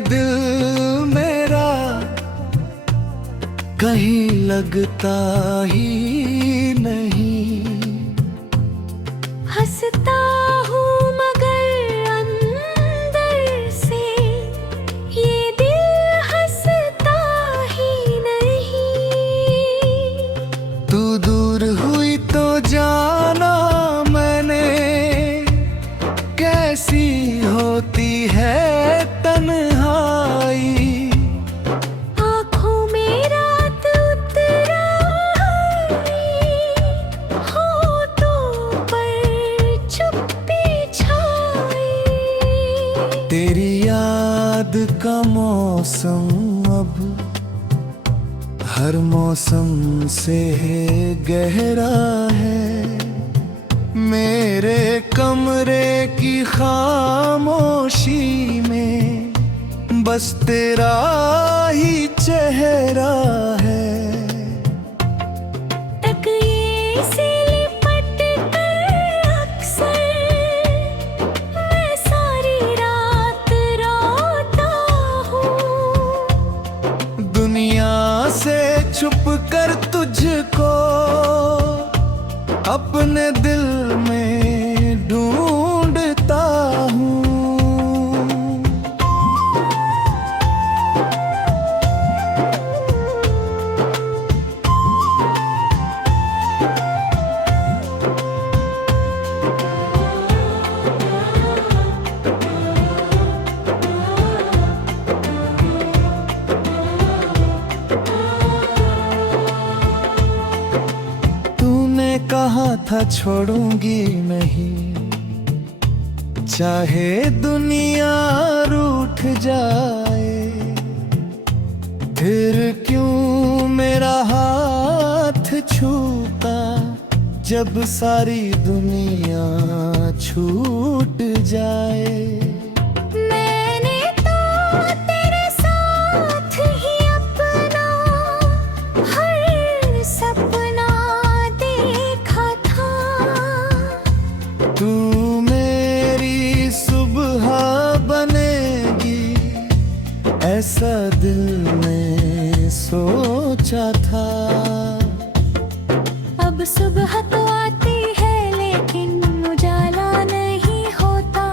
दिल मेरा कहीं लगता ही नहीं। हंसता हूँ मगर अंदर से ये दिल हंसता ही नहीं। तू दूर हुई तो जाना मैंने कैसी होती है तन्हाई। आँखों में रात उतर आई, होठों पर चुप्पी छाई। तेरी याद का मौसम अब हर मौसम से गहरा है। मेरे कमरे की खामोशी में बस तेरा ही चेहरा है। तकिए से लिपट कर अक्सर मैं सारी रात रोता हूँ। दुनिया से छुप कर तुझको अपने दिल में ढूंढता हूँ। कहा था छोड़ूंगी नहीं, चाहे दुनिया रूठ जाए। फिर क्यों मेरा हाथ छूटा जब सारी दुनिया छूट जाए। मैंने तो तेरे साथ ही अपना हर सपना तू मेरी सुबह बनेगी ऐसा दिल में सोचा था। अब सुबह तो आती है लेकिन उजाला नहीं होता।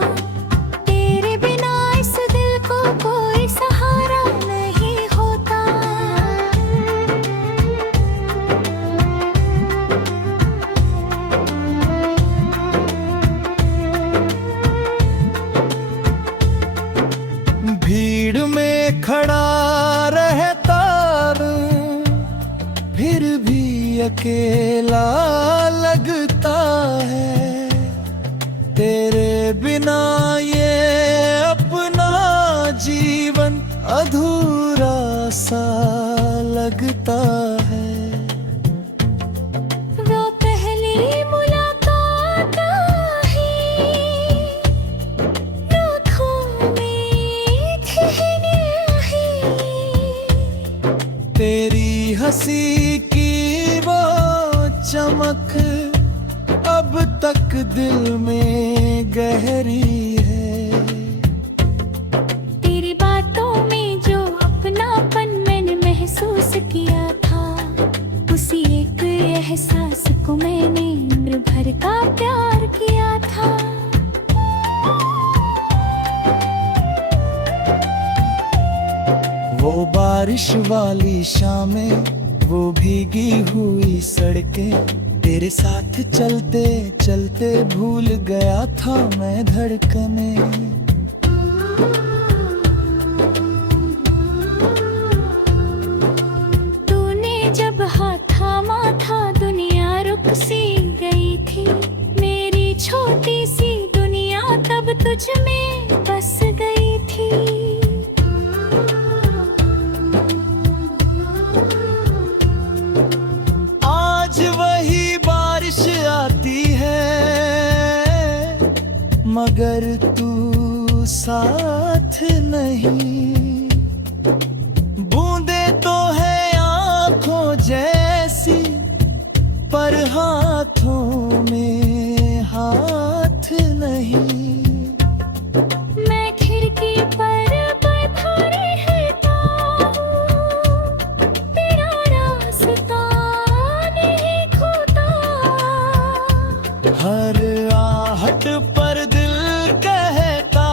तेरे बिना इस दिल को कोई सहारा नहीं होता। भीड़ में खड़ा रहता फिर भी अकेला लगता है। तेरे बिना ये अपना जीवन अधूरा सा लगता है। वो पहली मुलाकात ही आँखों में थी तेरी हंसी की वो चमक अब तक दिल में गहरी है। तेरी बातों में जो अपनापन मैंने महसूस किया था, उसी एक एहसास को मैंने उम्र भर का प्यार किया था। वो बारिश वाली शामें, वो भीगी हुई सड़कें, तेरे साथ चलते चलते भूल गया था मैं धड़कने। तूने जब हाथ थामा था दुनिया रुक सी गई थी। मेरी छोटी सी दुनिया तब तुझ में बस गई थी। मगर तू साथ नहीं। बूंदे तो है आँखों जैसी, पर हाथों में हाथ नहीं। मैं खिड़की पर बैठा हर आहट पर दिल कहता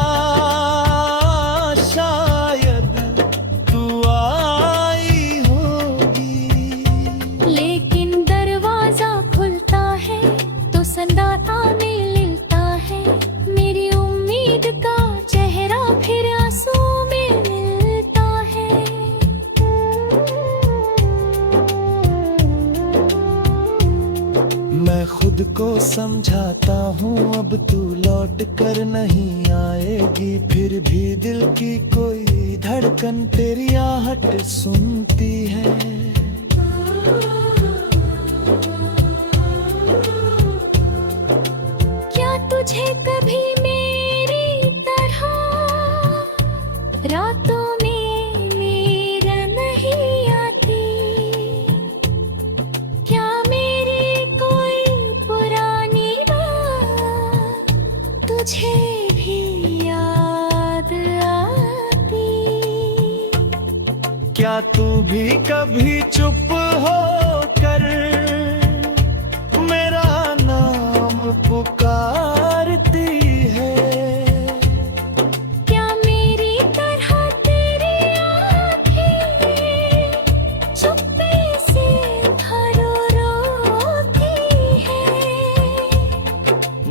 शायद तू आई होगी। लेकिन दरवाजा खुलता है तो संदाता मिलता है, मेरी उम्मीद का चेहरा फिर आंसू में मिलता है। मैं खुद को समझाता हूँ अब तू लौट कर नहीं आएगी, फिर भी दिल की कोई धड़कन तेरी आहट सुनती है। क्या तुझे कभी मेरी तरह रातों में नींद नहीं आती? क्या मेरी कोई पुरानी बात तुझे भी याद आती? क्या तू भी कभी चुप हो कर मेरा नाम पुकारती है? क्या मेरी तरह तेरी आँखें चुप्पे से भरो रोती है?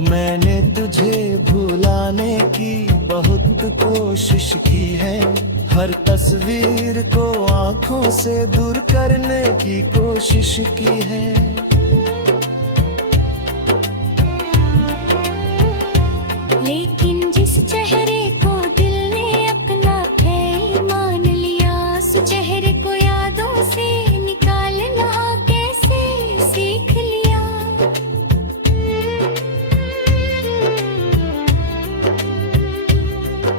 मैंने तुझे भुलाने की बहुत कोशिश की है, हर तस्वीर को आंखों से दूर करने की कोशिश की है। लेकिन जिस चेहरे को दिल ने अपना है मान लिया, उस चेहरे को यादों से निकालना कैसे सीख लिया?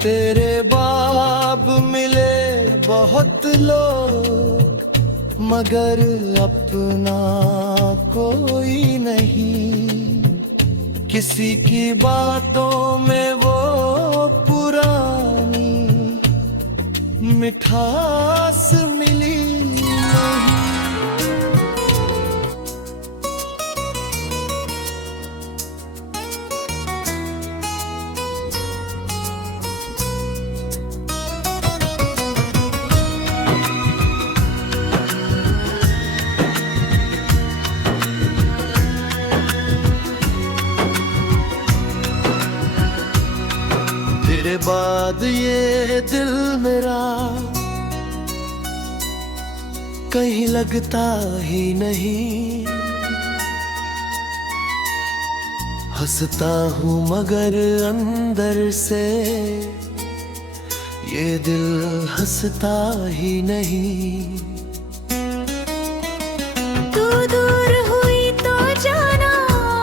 तेरे बाब मिले बहुत लोग मगर अपना कोई नहीं, किसी की बातों में वो पुरानी मिठास मिली नहीं। तेरे बाद ये दिल मेरा कहीं लगता ही नहीं, हंसता हूँ मगर अंदर से ये दिल हंसता ही नहीं। तू दूर हुई तो जाना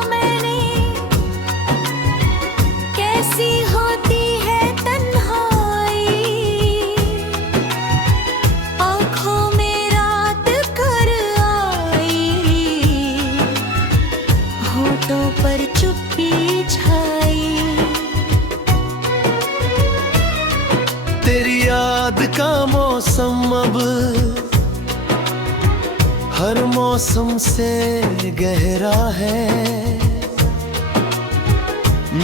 मैंने कैसी होती है तन्हाई, आँखों में रात कर आई, होठों पर चुप्पी छाई। तेरी याद का मौसम अब हर मौसम से गहरा है,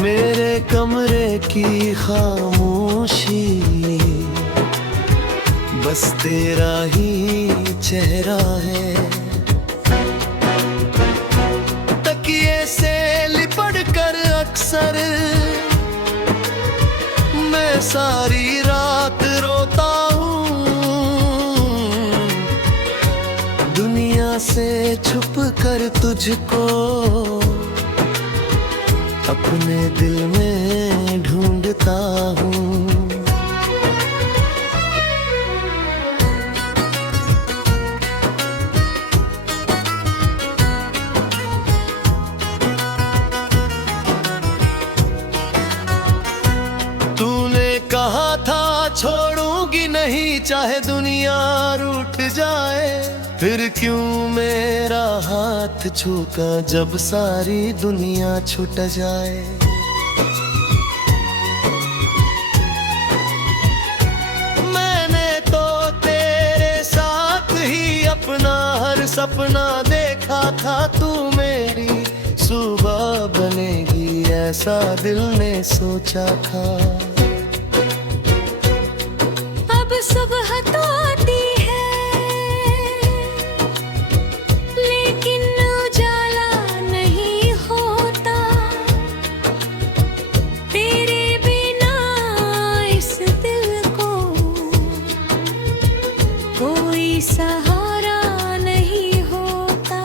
मेरे कमरे की खामोशी बस तेरा ही चेहरा है। तकिए से लिपट कर अक्सर मैं सारी रात रोता हूँ, दुनिया से छुप कर तुझको अपने दिल में ढूंढता हूँ। तूने कहा था छोड़ूंगी नहीं चाहे दुनिया रूठ जाए, फिर क्यों मेरा हाथ छूका जब सारी दुनिया छूट जाए। मैंने तो तेरे साथ ही अपना हर सपना देखा था, तू मेरी सुबह बने जैसा दिल ने सोचा था। अब सुबह तो आती है लेकिन उजाला नहीं होता, तेरे बिना इस दिल को कोई सहारा नहीं होता।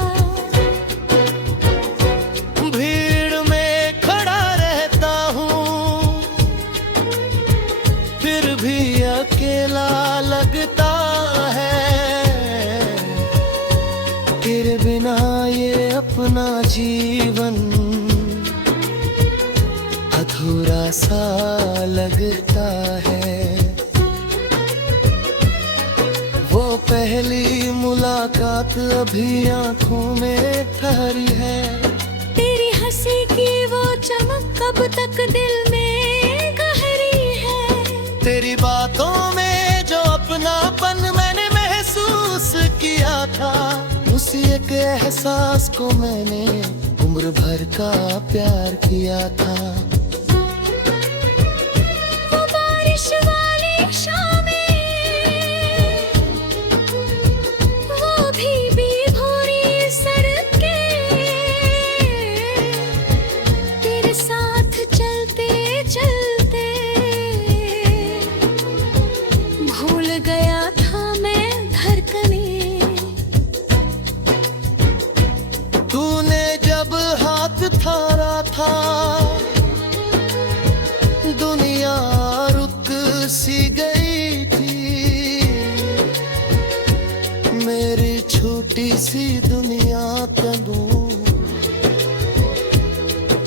भीड़ में खड़ा रहता हूँ फिर भी अकेला लगता है, तेरे बिना ये अपना जीवन अधूरा सा लगता है। वो पहली मुलाकात अभी आंखों में ठहरी है, तेरी हंसी की वो चमक कब तक दिल में गहरी है। तेरी बातों में जो अपनापन मैंने महसूस किया था, उसी एक एहसास को मैंने उम्र भर का प्यार किया था। वो बारिश वाली शामें, वो भीगी भूरी सड़कें, तेरे साथ चलते चलते भूल गया था मैं धड़कनें। तूने जब हाथ थारा था दुनिया रुक सी गई थी, मेरी छोटी सी दुनिया कदों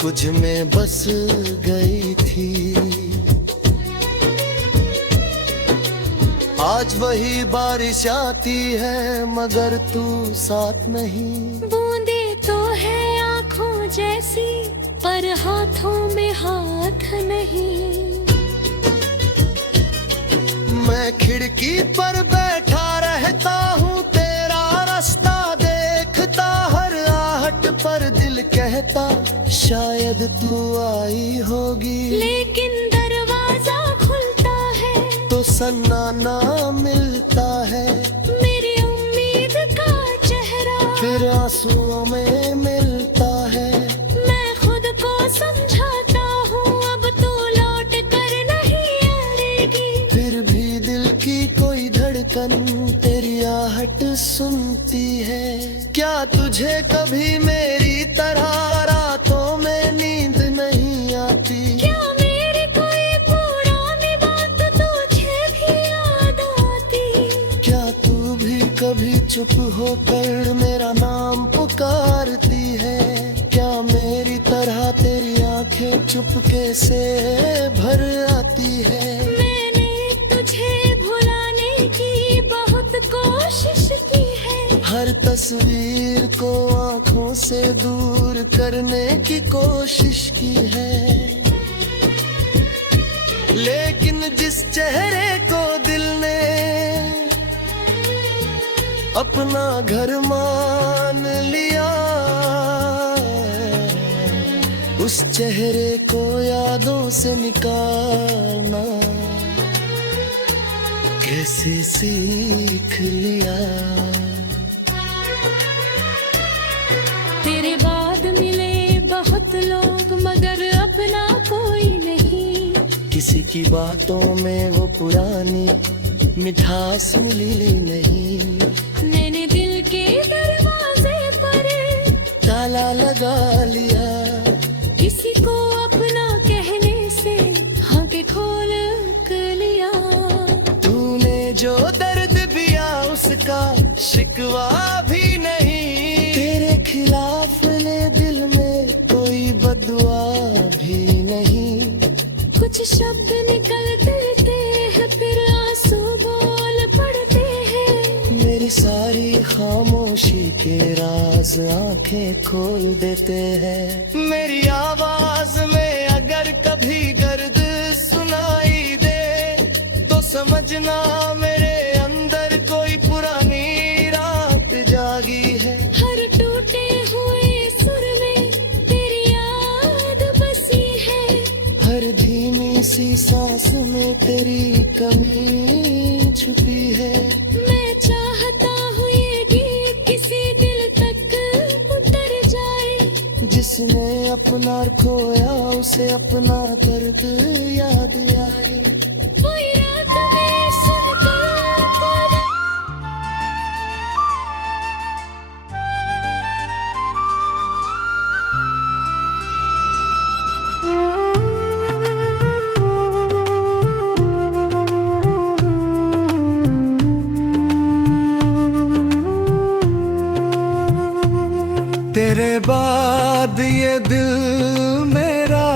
कुछ में बस गई थी। आज वही बारिश आती है मगर तू साथ नहीं, बूंदे तो है आँखों जैसी पर हाथों में हाथ नहीं। मैं खिड़की पर बैठा रहता हूँ तेरा रास्ता देखता, हर आहट पर दिल कहता शायद तू आई होगी, लेकिन दरवाजा खुलता है तो सन्नाटा मिलता है। मेरी उम्मीद का चेहरा फिर आंसुओं में मिलता है, मैं खुद को समझाता हूँ अब तू लौट कर नहीं आएगी। फिर भी दिल की कोई धड़कन तेरी आहट सुनती है। क्या तुझे कभी मेरी तरह रातों में नींद नहीं आती? क्या मेरी कोई पुरानी बात तुझे भी याद आती? क्या तू भी कभी चुप होकर मेरा नाम पुकारती है? क्या मेरी तरह तेरी आंखें चुपके से भर आती है? मैंने तुझे भुलाने की बहुत कोशिश की है, हर तस्वीर को आंखों से दूर करने की कोशिश की है, लेकिन जिस चेहरे को दिल ने अपना घर मान लिया, उस चेहरे को यादों से निकालना कैसे सीख लिया। तेरे बाद मिले बहुत लोग मगर अपना कोई नहीं, किसी की बातों में वो पुरानी मिठास मिली नहीं। मैंने दिल के दरवाजे पर ताला लगा लिया, किसी को अपना कहने से हाँ के खोल कर लिया। तूने जो दर्द दिया उसका शिकवा भी नहीं, तेरे खिलाफ ने दिल में कोई बदुआ भी नहीं। कुछ शब्द निकलते हैं फिर आंसू बोल पड़ते हैं, मेरी सारी खामोशी के राज आंखें खोल देते हैं। मेरी आवाज में अगर कभी दर्द सुनाई दे तो समझना मेरे अंदर कोई पुरानी रात जागी है। हर टूटे हुए सुर में तेरी याद बसी तेरी कमी छुपी है। मैं चाहता हूँ ये गीत किसी दिल तक उतर जाए। जिसने अपना खोया उसे अपना दर्द याद आए। कोई रात में सुनता था तेरे बाद ये दिल मेरा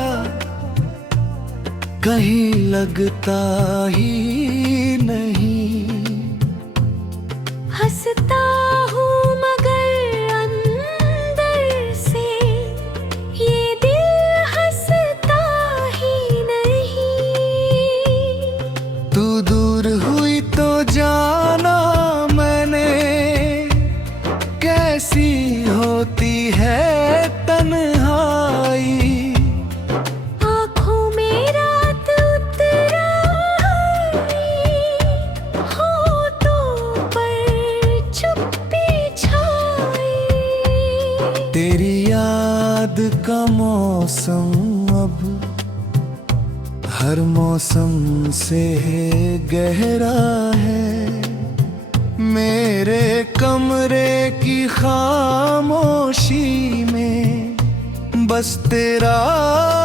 कहीं लगता ही नहीं। हंसता हूँ मगर अंदर से ये दिल हंसता ही नहीं। तू दूर हुई तो जाना मैंने कैसी होती है तन्हाई। आँखों में रात उतर आई, होठों पर चुप्पी छाई। तेरी याद का मौसम अब हर मौसम से गहरा है। मेरे कमरे की खामोशी में बस तेरा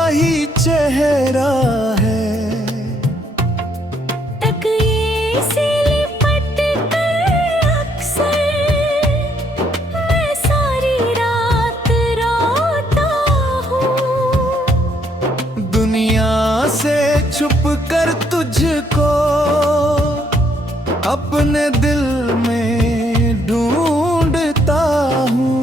ही चेहरा है। तकिए से लिपट कर अक्सर मैं सारी रात रोता हूँ। दुनिया से छुप कर तुझको अपने दिल में ढूंढता हूँ।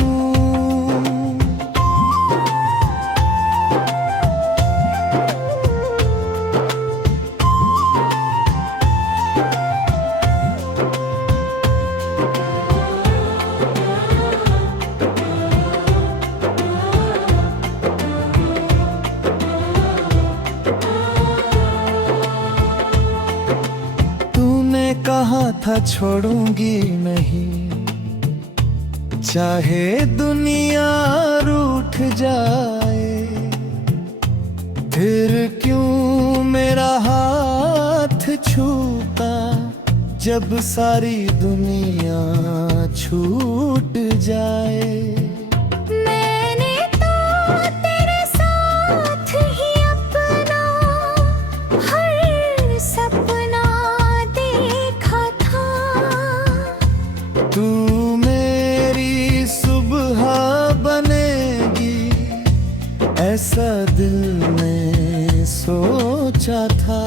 तूने कहा था छोड़ूंगी नहीं, चाहे दुनिया रूठ जाए। फिर क्यों मेरा हाथ छूटा जब सारी दुनिया छूट जाए। मैंने तो तेरे साथ ही अपना हर सपना देखा था। तू मेरी सुबह बनेगी ऐसा दिल में सोचा था।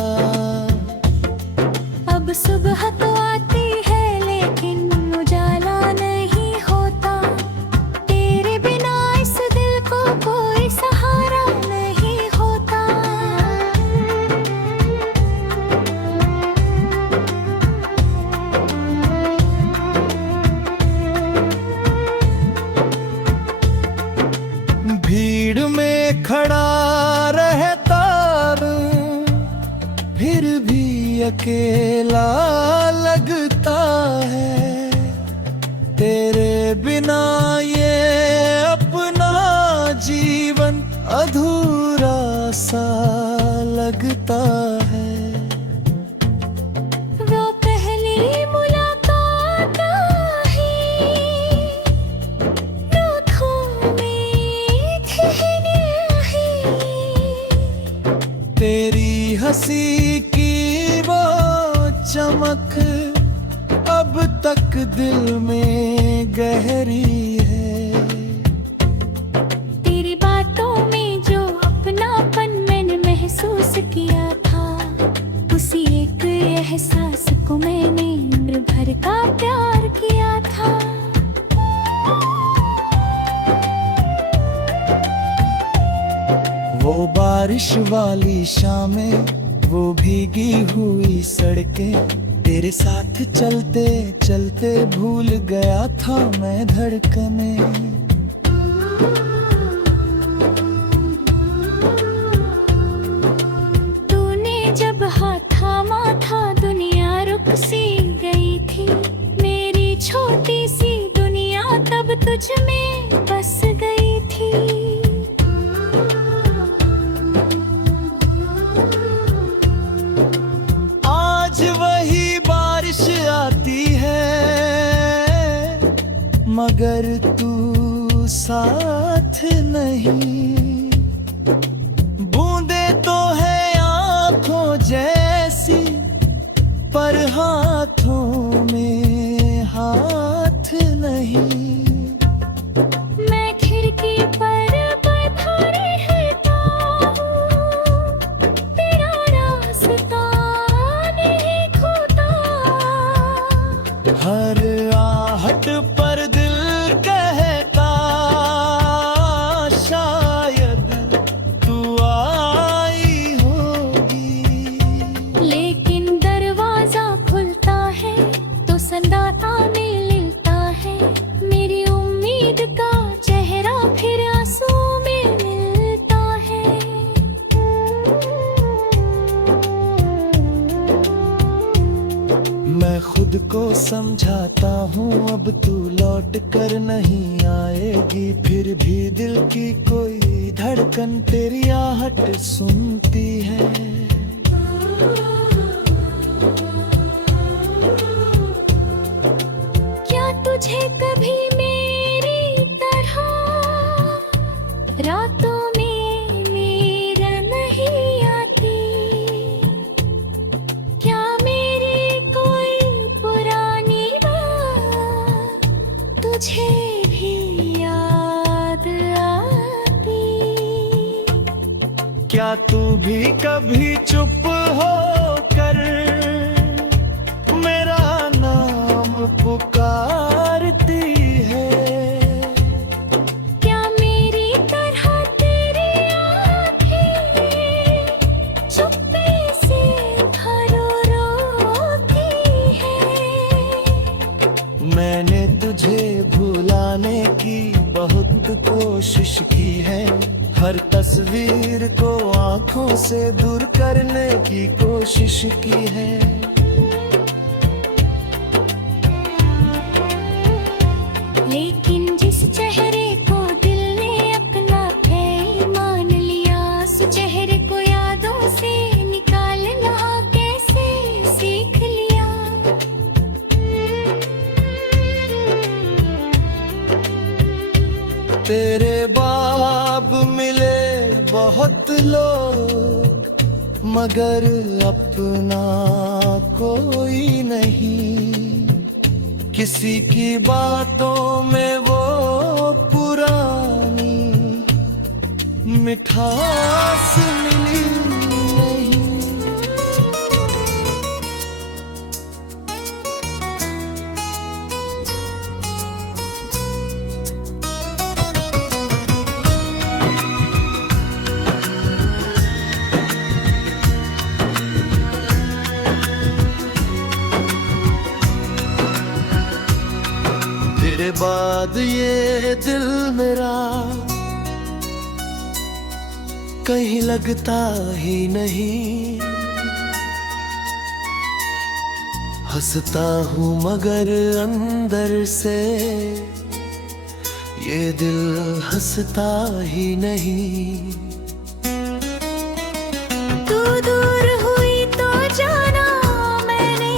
अब सुबह तो आती है लेकिन उजाला नहीं होता। तेरे बिना इस दिल को कोई सहारा नहीं होता। भीड़ में खड़ा रहता फिर भी अकेला लगता है। तेरे बिना ये अपना जीवन अधूरा सा लगता है। वो पहली मुलाकात ही आँखों में थी नहीं। तेरी हंसी की वो चमक अब तक दिल में गहरी है। तेरी बातों में जो अपनापन मैंने महसूस किया था, उसी एक एहसास को मैंने उम्र भर का प्यार किया था। वो बारिश वाली शामें, वो भीगी हुई सड़कें, तेरे साथ चलते चलते भूल गया था मैं धड़कने। तूने जब हाथ था हाथ नहीं। बूंदे तो है आंखों जैसी, पर हाथों में हाथ नहीं। मैं खिड़की पर बैठा रहता हूँ, तेरा रास्ता नहीं खुदा। हर आहट पर दिल कहता, शायद तू आई होगी। लेकिन दरवाजा खुलता है तो संदाता में मिलता है। मेरी उम्मीद का चेहरा फिर आंसू में मिलता है। मैं खुद को समझाता हूँ अब तू लौट कर नहीं आएगी। फिर भी दिल की कोई धड़कन तेरी आहट सुनती है। क्या तुझे कभी मेरी तरह रातों में नींद नहीं आती? क्या मेरी कोई पुरानी बात तुझे भी याद आती? क्या तू भी कभी चुप हो कर मेरा नाम पुकारती है? क्या मेरी तरह तेरी आँखें चुप्पे से भरो रोती है? मैंने तुझे भुलाने की बहुत कोशिश की है। हर तस्वीर को आंखों से दूर करने की कोशिश की है। लेकिन जिस चेहरे को दिल ने अपना है मान लिया, उस चेहरे को यादों से निकालना कैसे सीख लिया? तेरे बाब मिले बहुत लोग, मगर अपना कोई नहीं। किसी की बातों में वो पुरानी मिठास मिली नहीं। तेरे बाद ये दिल मेरा कहीं लगता ही नहीं। हंसता हूँ मगर अंदर से ये दिल हंसता ही नहीं। तू दूर हुई तो जाना मैंने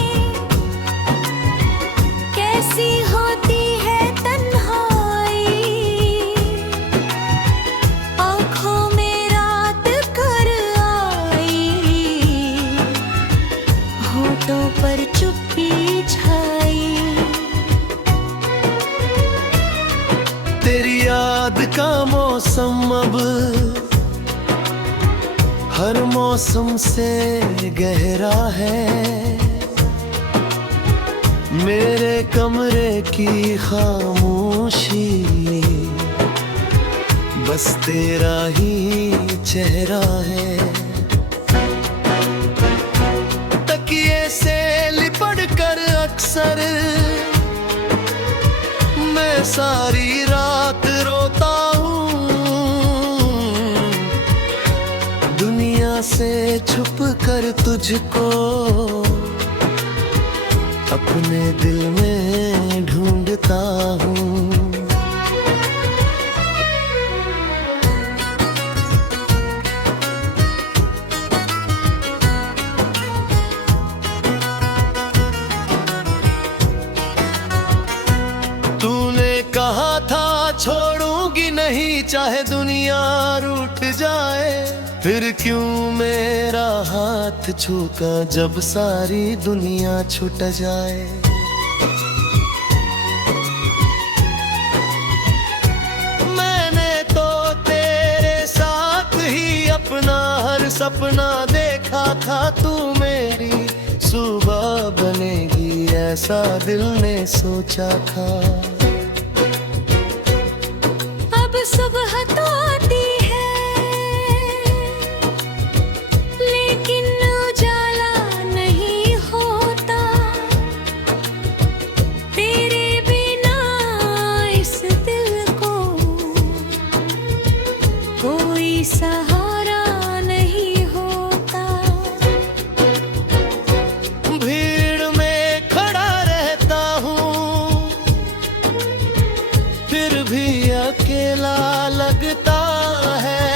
कैसी होती है तन्हाई। आँखों में रात कर आई, होठों पर चुप्पी छाई। तेरी याद का मौसम अब हर मौसम से गहरा है। मेरे कमरे की खामोशी बस तेरा ही चेहरा है। तकिए से लिपट कर अक्सर मैं सारी रात रोता हूँ। दुनिया से छुप कर तुझको अपने दिल में ढूंढता हूँ। तूने कहा था छोड़ूंगी नहीं चाहे दुनिया रूठ जाए, फिर क्यों मेरा हाथ छूका जब सारी दुनिया छूट जाए। मैंने तो तेरे साथ ही अपना हर सपना देखा था, तू मेरी सुबह बनेगी ऐसा दिल ने सोचा था। अब सुबह तो आती है लेकिन उजाला नहीं होता, तेरे बिना इस दिल को कोई सहारा नहीं होता। भीड़ में खड़ा रहता हूँ फिर भी अकेला लगता है,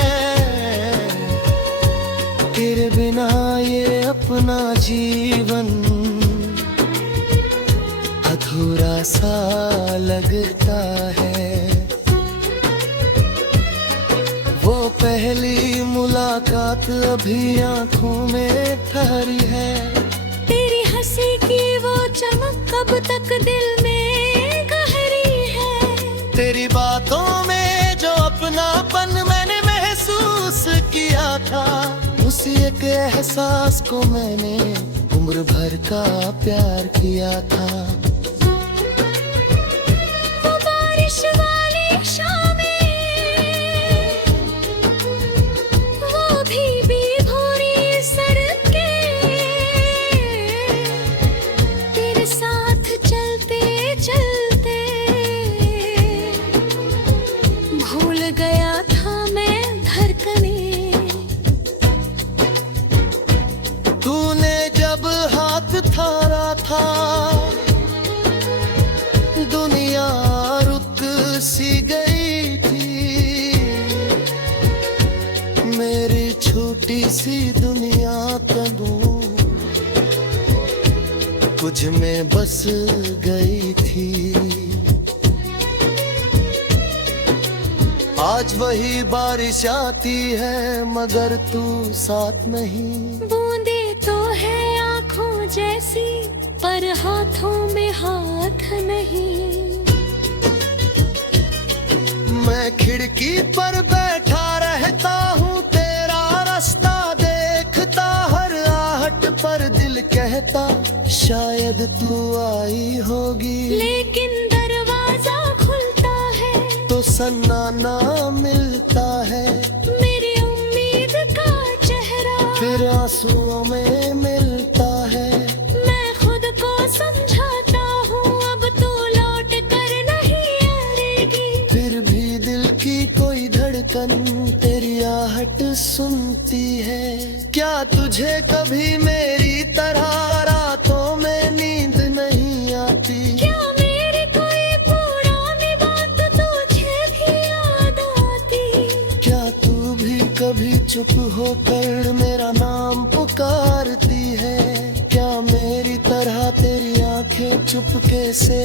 तेरे बिना ये अपना जीवन अधूरा सा लगता है। वो पहली मुलाकात अभी आंखों में ठहरी है, तेरी हंसी की वो चमक कब तक दिल में गहरी है। तेरी बातों में जो अपनापन मैंने महसूस किया था, उसी एक एहसास को मैंने उम्र भर का प्यार किया था। वो बारिश वाली शामें, वो भीगी भूरी सड़कें, तेरे साथ चलते चलते भूल गया था मैं धड़कने। तूने जब हाथ थारा था दुनिया रुक सी गई थी, मेरी छोटी सी दुनिया कदमों कुछ में बस गई थी। आज वही बारिश आती है मगर तू साथ नहीं। बूंदे तो है आँखों जैसी पर हाथों में हाथ नहीं। मैं खिड़की पर बैठा रहता हूँ, तेरा रास्ता देखता, हर आहट पर दिल कहता शायद तू आई होगी। लेकिन दरवाजा खुलता है तो सन्नाटा मिलता है, मेरी उम्मीद का चेहरा फिर आंसुओं में मिलता है। मैं खुद को समझाता हूँ अब तू लौट कर नहीं आएगी, फिर भी दिल की कोई धड़कन तेरी आहट सुनती है। क्या तुझे कभी मेरी तरह रातों में नींद नहीं आती? क्या मेरी कोई पुरानी बात तुझे भी याद आती? क्या तू भी कभी चुप होकर मेरा नाम पुकारती है? क्या मेरी तरह तेरी आंखें चुपके से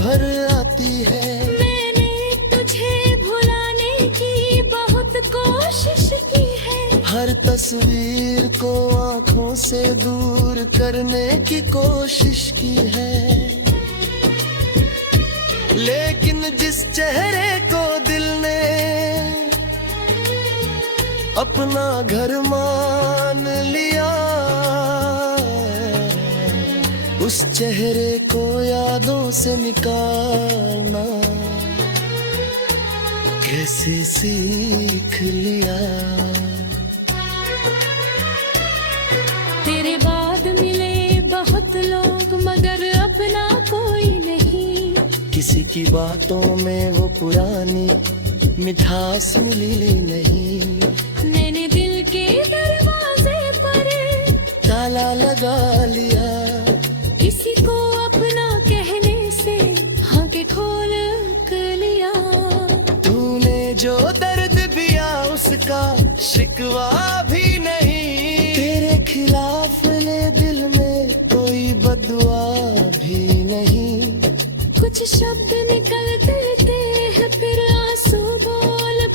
भर आती है? मैंने तुझे भुलाने की बहुत कोशिश की है, हर तस्वीर को आंखों से दूर करने की कोशिश की है, लेकिन जिस चेहरे को दिल ने अपना घर मान लिया, उस चेहरे को यादों से निकालना कैसे सीख लिया। तेरे बाद मिले बहुत लोग मगर अपना कोई नहीं, किसी की बातों में वो पुरानी मिठास मिली नहीं। मैंने दिल के दरवाजे पर ताला लगा लिया, किसी को अपना कहने से हाँ के खोल कर लिया। तूने जो दर्द दिया उसका शिकवा भी नहीं, तेरे खिलाफ ने दिल में कोई बदुआ भी नहीं। कुछ शब्द निकलते हैं फिर आंसू बोल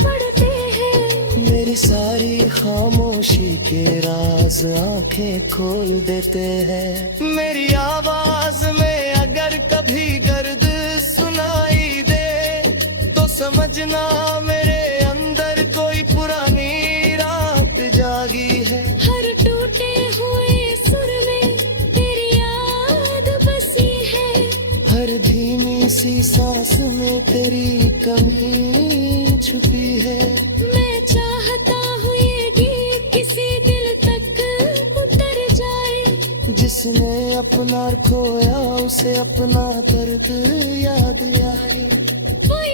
ये सारी खामोशी के राज आंखें खोल देते हैं। मेरी आवाज में अगर कभी गर्द सुनाई दे तो समझना मेरे अंदर कोई पुरानी रात जागी है। हर टूटे हुए सुर में तेरी याद बसी है, हर धीमी सी सांस में तेरी कमी छुपी है। मैं चाहता हूँ ये गीत किसी दिल तक उतर जाए, जिसने अपना खोया उसे अपना दर्द याद आए। कोई